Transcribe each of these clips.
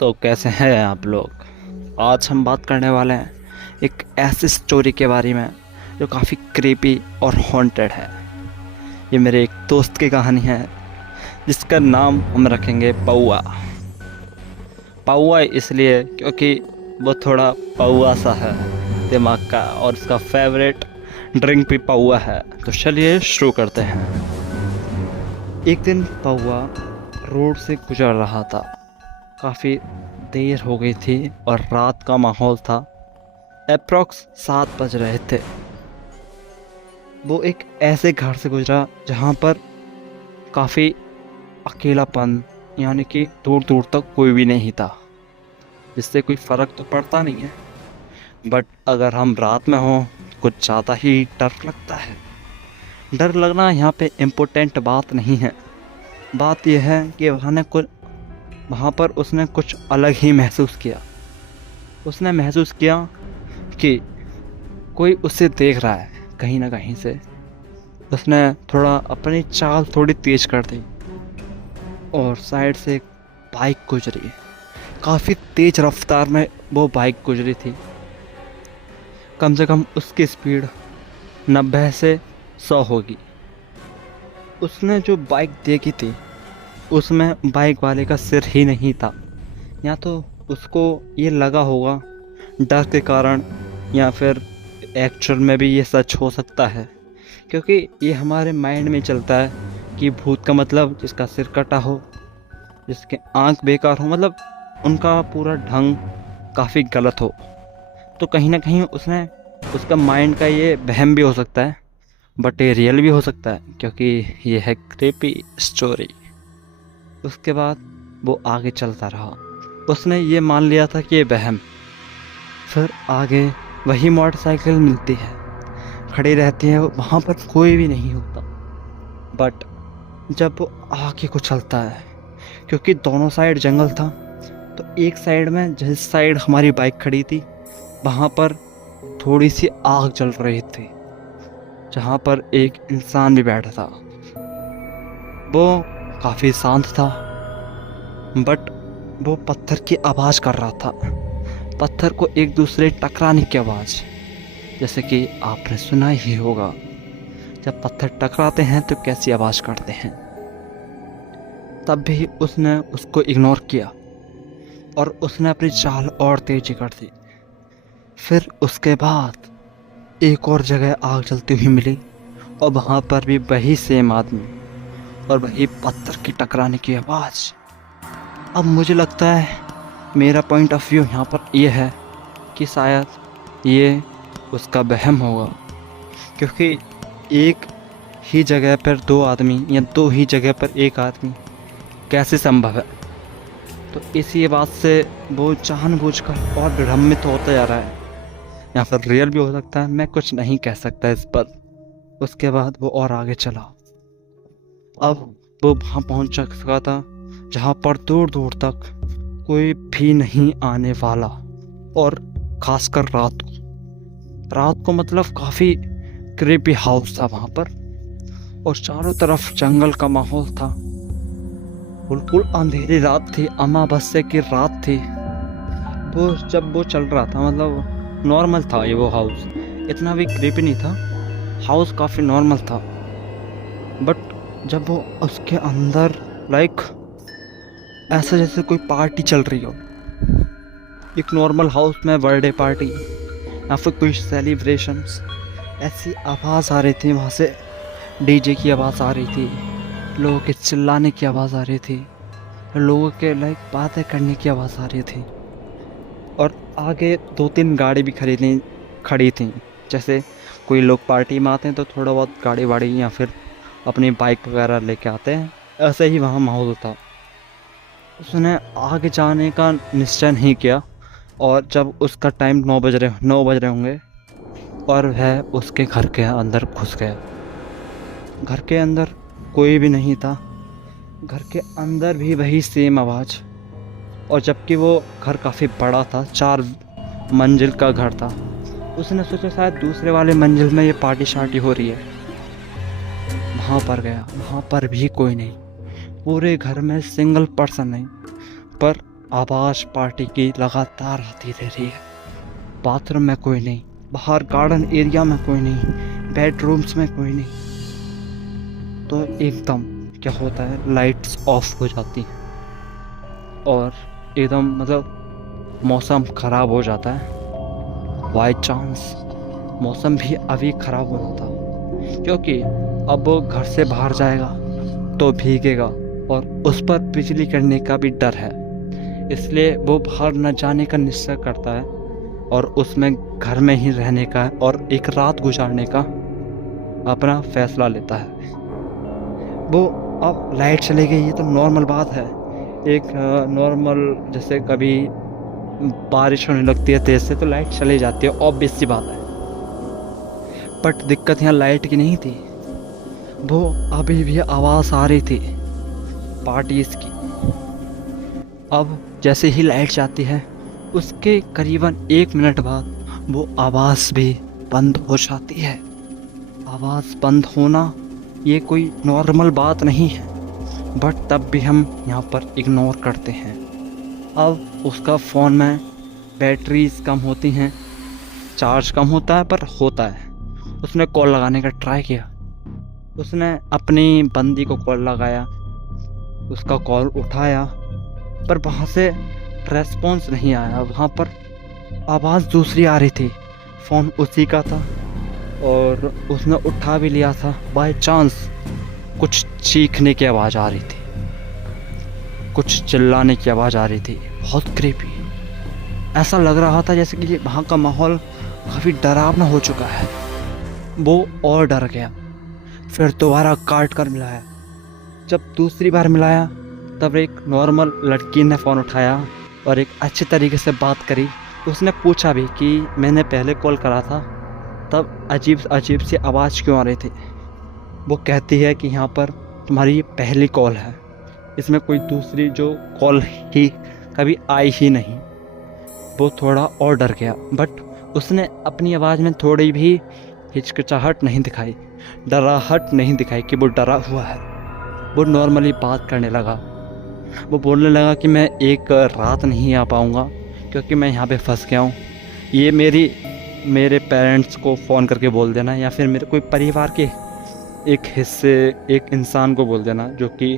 तो कैसे हैं आप लोग। आज हम बात करने वाले हैं एक ऐसी स्टोरी के बारे में जो काफ़ी क्रीपी और हॉन्टेड है। ये मेरे एक दोस्त की कहानी है जिसका नाम हम रखेंगे पौआ। पौआ इसलिए क्योंकि वो थोड़ा पौआ सा है दिमाग का, और उसका फेवरेट ड्रिंक भी पौआ है। तो चलिए शुरू करते हैं। एक दिन पौआ रोड से गुजर रहा था। काफ़ी देर हो गई थी और रात का माहौल था। अप्रॉक्स 7 बज रहे थे। वो एक ऐसे घर से गुजरा जहाँ पर काफ़ी अकेलापन, यानी कि दूर दूर तक कोई भी नहीं था, जिससे कोई फ़र्क तो पड़ता नहीं है, बट अगर हम रात में हों कुछ ज़्यादा ही डर लगता है। डर लगना यहाँ पे इम्पोर्टेंट बात नहीं है। बात यह है कि वहाँ पर उसने कुछ अलग ही महसूस किया। उसने महसूस किया कि कोई उसे देख रहा है कहीं ना कहीं से। उसने थोड़ा अपनी चाल थोड़ी तेज कर दी और साइड से एक बाइक गुजरी। काफ़ी तेज रफ्तार में वो बाइक गुजरी थी। कम से कम उसकी स्पीड 90 से 100 होगी। उसने जो बाइक देखी थी उसमें बाइक वाले का सिर ही नहीं था। या तो उसको ये लगा होगा डर के कारण, या फिर एक्चुअल में भी ये सच हो सकता है, क्योंकि ये हमारे माइंड में चलता है कि भूत का मतलब जिसका सिर कटा हो, जिसके आंख बेकार हो, मतलब उनका पूरा ढंग काफ़ी गलत हो। तो कहीं ना कहीं उसका माइंड का ये वहम भी हो सकता है, बट ये रियल भी हो सकता है, क्योंकि ये है क्रीपी स्टोरी। उसके बाद वो आगे चलता रहा। उसने ये मान लिया था कि ये वहम। फिर आगे वही मोटरसाइकिल मिलती है, खड़ी रहती है, वहाँ पर कोई भी नहीं होता। बट जब वो आगे को चलता है, क्योंकि दोनों साइड जंगल था, तो एक साइड में जिस साइड हमारी बाइक खड़ी थी वहाँ पर थोड़ी सी आग जल रही थी, जहाँ पर एक इंसान भी बैठा था। वो काफ़ी शांत था, बट वो पत्थर की आवाज़ कर रहा था। पत्थर को एक दूसरे टकराने की आवाज़, जैसे कि आपने सुना ही होगा जब पत्थर टकराते हैं तो कैसी आवाज़ करते हैं। तब भी उसने उसको इग्नोर किया और उसने अपनी चाल और तेजी कर दी। फिर उसके बाद एक और जगह आग जलती हुई मिली, और वहाँ पर भी वही सेम आदमी और वही पत्थर की टकराने की आवाज़। अब मुझे लगता है, मेरा पॉइंट ऑफ व्यू यहाँ पर यह है कि शायद ये उसका वहम होगा, क्योंकि एक ही जगह पर दो आदमी या दो ही जगह पर एक आदमी कैसे संभव है। तो इसी बात से वो जानबूझकर और भ्रमित होता जा रहा है, या फिर रियल भी हो सकता है, मैं कुछ नहीं कह सकता इस पर। उसके बाद वो और आगे चला। अब वो वहाँ पहुँच चुका था जहाँ पर दूर दूर तक कोई भी नहीं आने वाला, और खासकर रात को मतलब काफ़ी क्रीपी हाउस था वहाँ पर, और चारों तरफ जंगल का माहौल था। बिल्कुल अंधेरी रात थी, अमावस्या की रात थी। वो जब वो चल रहा था, मतलब नॉर्मल था ये वो हाउस, इतना भी क्रीपी नहीं था। हाउस काफ़ी नॉर्मल था, बट जब वो उसके अंदर ऐसा जैसे कोई पार्टी चल रही हो, एक नॉर्मल हाउस में बर्थडे पार्टी या फिर कोई सेलिब्रेशंस, ऐसी आवाज़ आ रही थी वहाँ से। डीजे की आवाज़ आ रही थी, लोगों के चिल्लाने की आवाज़ आ रही थी, लोगों के बातें करने की आवाज़ आ रही थी। और आगे 2-3 गाड़ी भी खड़ी थी। जैसे कोई लोग पार्टी में आते हैं तो थोड़ा बहुत गाड़ी वाड़ी या फिर अपनी बाइक वगैरह लेके आते हैं, ऐसे ही वहाँ माहौल था। उसने आगे जाने का निश्चय नहीं किया, और जब उसका टाइम 9 बज रहे होंगे, और वह उसके घर के अंदर घुस गया। घर के अंदर कोई भी नहीं था, घर के अंदर भी वही सेम आवाज़। और जबकि वो घर काफ़ी बड़ा था, 4 मंजिल का घर था, उसने सोचा शायद दूसरे वाले मंजिल में ये पार्टी शार्टी हो रही है। वहाँ पर गया, वहाँ पर भी कोई नहीं। पूरे घर में सिंगल पर्सन नहीं, पर आवाज़ पार्टी की लगातार आती रह रही है। बाथरूम में कोई नहीं, बाहर गार्डन एरिया में कोई नहीं, बेडरूम्स में कोई नहीं। तो एकदम क्या होता है, लाइट्स ऑफ हो जाती हैं और एकदम मतलब मौसम ख़राब हो जाता है। बाई चांस मौसम भी अभी ख़राब होना था, क्योंकि अब वो घर से बाहर जाएगा तो भीगेगा और उस पर बिजली गिरने का भी डर है। इसलिए वो बाहर न जाने का निश्चय करता है और उसमें घर में ही रहने का और एक रात गुजारने का अपना फैसला लेता है। वो अब लाइट चली गई, ये तो नॉर्मल बात है। एक नॉर्मल जैसे कभी बारिश होने लगती है तेज़ से तो लाइट चली जाती है, ऑब्वियस सी बात है। बट दिक्कत यहाँ लाइट की नहीं थी, वो अभी भी आवाज़ आ रही थी पार्टीज़ की। अब जैसे ही लाइट जाती है उसके करीबन 1 मिनट बाद वो आवाज़ भी बंद हो जाती है। आवाज़ बंद होना ये कोई नॉर्मल बात नहीं है, बट तब भी हम यहाँ पर इग्नोर करते हैं। अब उसका फ़ोन में बैटरीज कम होती हैं, चार्ज कम होता है, पर होता है। उसने कॉल लगाने का ट्राई किया, उसने अपनी बंदी को कॉल लगाया, उसका कॉल उठाया, पर वहाँ से रेस्पॉन्स नहीं आया। वहाँ पर आवाज़ दूसरी आ रही थी, फ़ोन उसी का था और उसने उठा भी लिया था। बाय चांस कुछ चीखने की आवाज़ आ रही थी, कुछ चिल्लाने की आवाज़ आ रही थी, बहुत क्रीपी। ऐसा लग रहा था जैसे कि वहाँ का माहौल काफ़ी डरावना हो चुका है। वो और डर गया, फिर दोबारा काट कर मिलाया। जब दूसरी बार मिलाया तब एक नॉर्मल लड़की ने फ़ोन उठाया और एक अच्छे तरीके से बात करी। उसने पूछा भी कि मैंने पहले कॉल करा था तब अजीब सी आवाज़ क्यों आ रही थी। वो कहती है कि यहाँ पर तुम्हारी पहली कॉल है, इसमें कोई दूसरी जो कॉल ही कभी आई ही नहीं। वो थोड़ा और डर गया, बट उसने अपनी आवाज़ में थोड़ी भी हिचकिचाहट नहीं दिखाई, डराहट नहीं दिखाई कि वो डरा हुआ है। वो नॉर्मली बात करने लगा। वो बोलने लगा कि मैं एक रात नहीं आ पाऊँगा क्योंकि मैं यहाँ पे फंस गया हूँ। ये मेरे पेरेंट्स को फ़ोन करके बोल देना, या फिर मेरे कोई परिवार के एक हिस्से, एक इंसान को बोल देना जो कि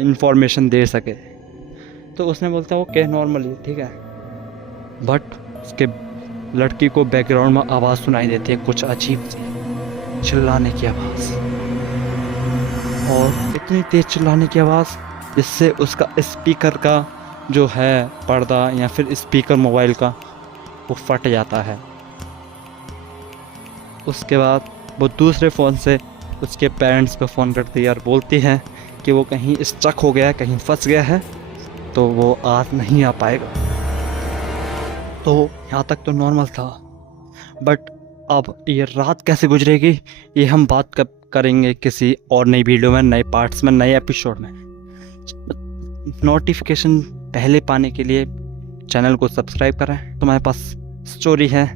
इन्फॉर्मेशन दे सके। तो उसने बोलता ओके नॉर्मली ठीक है, बट उसके लड़की को बैकग्राउंड में आवाज़ सुनाई देती है, कुछ अजीब सी चिल्लाने की आवाज़, और इतनी तेज़ चिल्लाने की आवाज़ जिससे उसका स्पीकर का जो है पर्दा या फिर स्पीकर मोबाइल का वो फट जाता है। उसके बाद वो दूसरे फ़ोन से उसके पेरेंट्स को फ़ोन करती है और बोलती है कि वो कहीं स्टक हो गया है, कहीं फंस गया है, तो वो आज नहीं आ पाएगा। तो यहाँ तक तो नॉर्मल था, बट अब ये रात कैसे गुजरेगी ये हम बात कब करेंगे किसी और नई वीडियो में, नए पार्ट्स में, नए एपिसोड में। नोटिफिकेशन पहले पाने के लिए चैनल को सब्सक्राइब करें। तुम्हारे पास स्टोरी है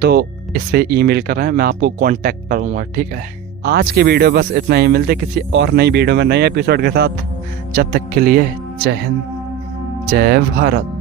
तो इस पर ईमेल करें, मैं आपको कांटेक्ट करूँगा, ठीक है। आज की वीडियो बस इतना ही, मिलते किसी और नई वीडियो में नए एपिसोड के साथ। जब तक के लिए जय हिंद, जय भारत।